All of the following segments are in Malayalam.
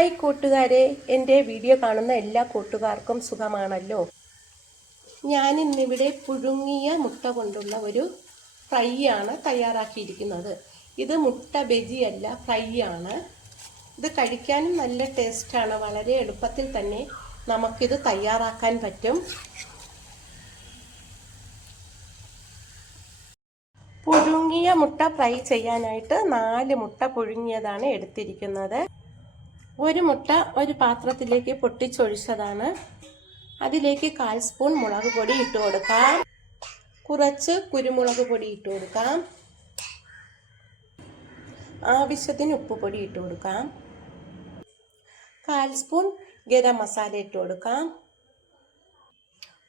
ഹായ് കൂട്ടുകാരെ, എൻ്റെ വീഡിയോ കാണുന്ന എല്ലാ കൂട്ടുകാർക്കും സുഖമാണല്ലോ. ഞാനിന്നിവിടെ പുഴുങ്ങിയ മുട്ട കൊണ്ടുള്ള ഒരു ഫ്രൈ ആണ് തയ്യാറാക്കിയിരിക്കുന്നത്. ഇത് മുട്ട ബജിയല്ല, ഫ്രൈ ആണ്. ഇത് കഴിക്കാനും നല്ല ടേസ്റ്റാണ്. വളരെ എളുപ്പത്തിൽ തന്നെ നമുക്കിത് തയ്യാറാക്കാൻ പറ്റും. പുഴുങ്ങിയ മുട്ട ഫ്രൈ ചെയ്യാനായിട്ട് 4 മുട്ട പുഴുങ്ങിയതാണ് എടുത്തിരിക്കുന്നത്. ഒരു മുട്ട ഒരു പാത്രത്തിലേക്ക് പൊട്ടിച്ചൊഴിച്ചതാണ്. അതിലേക്ക് 1/4 സ്പൂൺ മുളക് പൊടി ഇട്ട് കൊടുക്കാം. കുറച്ച് കുരുമുളക് പൊടി ഇട്ട് കൊടുക്കാം. ആവശ്യത്തിന് ഉപ്പുപൊടി ഇട്ട് കൊടുക്കാം. 1/4 സ്പൂൺ ഗരം മസാല ഇട്ട് കൊടുക്കാം.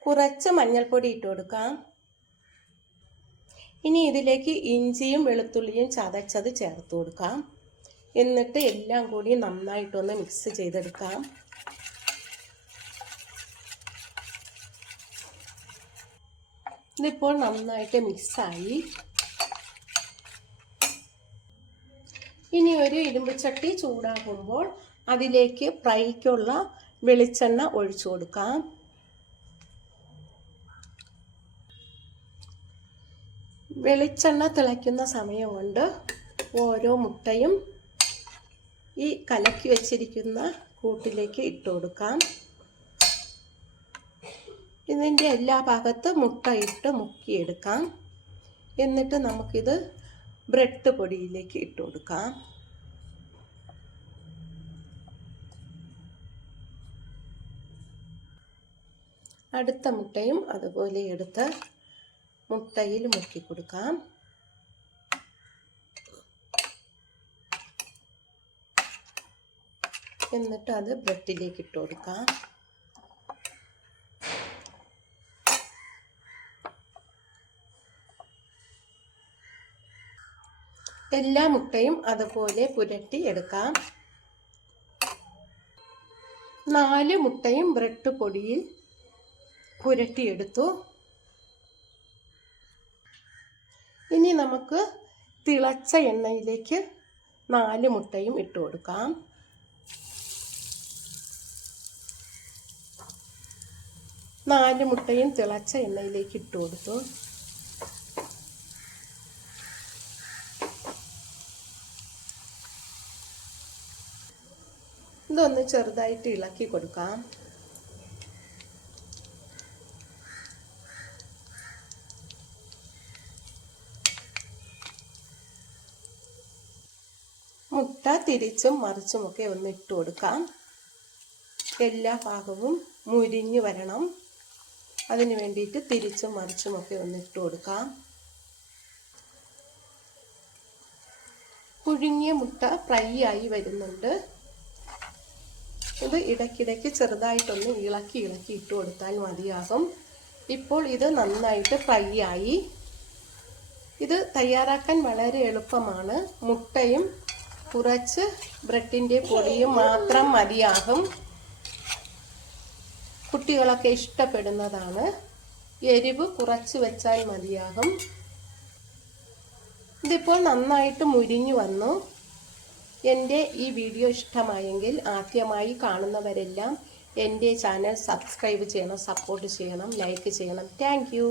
കുറച്ച് മഞ്ഞൾപ്പൊടി ഇട്ട് കൊടുക്കാം. ഇനി ഇതിലേക്ക് ഇഞ്ചിയും വെളുത്തുള്ളിയും ചതച്ചത് ചേർത്ത് കൊടുക്കാം. എന്നിട്ട് എല്ലാം കൂടി നന്നായിട്ടൊന്ന് മിക്സ് ചെയ്തെടുക്കാം. ഇതിപ്പോൾ നന്നായിട്ട് മിക്സായി. ഇനി ഒരു ഇരുമ്പ് ചട്ടി ചൂടാകുമ്പോൾ അതിലേക്ക് ഫ്രൈക്കുള്ള വെളിച്ചെണ്ണ ഒഴിച്ചു കൊടുക്കാം. വെളിച്ചെണ്ണ തിളയ്ക്കുന്ന സമയം കൊണ്ട് ഓരോ മുട്ടയും ഈ കലക്കി വെച്ചിരിക്കുന്ന കൂട്ടിലേക്ക് ഇട്ട് കൊടുക്കാം. ഇതിൻ്റെ എല്ലാ ഭാഗത്തും മുട്ട ഇട്ട് മുക്കിയെടുക്കാം. എന്നിട്ട് നമുക്കിത് ബ്രെഡ് പൊടിയിലേക്ക് ഇട്ട് കൊടുക്കാം. അടുത്ത മുട്ടയും അതുപോലെ എടുത്ത് മുട്ടയിൽ മുക്കി കൊടുക്കാം. എന്നിട്ട് അത് ബ്രെഡിലേക്ക് ഇട്ട് കൊടുക്കാം. എല്ലാ മുട്ടയും അതുപോലെ പുരട്ടി എടുക്കാം. 4 മുട്ടയും ബ്രെഡ് പൊടിയിൽ പുരട്ടിയെടുത്തു. ഇനി നമുക്ക് തിളച്ച എണ്ണയിലേക്ക് 4 മുട്ടയും ഇട്ട് കൊടുക്കാം. 4 മുട്ടയും തിളച്ച എണ്ണയിലേക്ക് ഇട്ട് കൊടുത്തു. ഇതൊന്ന് ചെറുതായിട്ട് ഇളക്കി കൊടുക്കാം. മുട്ട തിരിച്ചും മറിച്ചുമൊക്കെ ഒന്ന് ഇട്ട് കൊടുക്കാം. എല്ലാ ഭാഗവും മുരിഞ്ഞു വരണം. അതിന് വേണ്ടിയിട്ട് തിരിച്ചും മറിച്ചുമൊക്കെ ഒന്ന് ഇട്ട് കൊടുക്കാം. പുഴുങ്ങിയ മുട്ട ഫ്രൈ ആയി വരുന്നുണ്ട്. ഇത് ഇടയ്ക്കിടയ്ക്ക് ചെറുതായിട്ടൊന്ന് ഇളക്കി ഇട്ട് കൊടുത്താൽ മതിയാകും. ഇപ്പോൾ ഇത് നന്നായിട്ട് ഫ്രൈ ആയി. ഇത് തയ്യാറാക്കാൻ വളരെ എളുപ്പമാണ്. മുട്ടയും കുറച്ച് ബ്രെഡിൻ്റെ പൊടിയും മാത്രം മതിയാകും. കുട്ടികളൊക്കെ ഇഷ്ടപ്പെടുന്നതാണ്. എരിവ് കുറച്ച് വെച്ചാൽ മതിയാകും. ഇതിപ്പോൾ നന്നായിട്ട് മുരിഞ്ഞു വന്നു. എൻ്റെ ഈ വീഡിയോ ഇഷ്ടമായെങ്കിൽ ആദ്യമായി കാണുന്നവരെല്ലാം എൻ്റെ ചാനൽ സബ്സ്ക്രൈബ് ചെയ്യണം, സപ്പോർട്ട് ചെയ്യണം, ലൈക്ക് ചെയ്യണം. Thank you.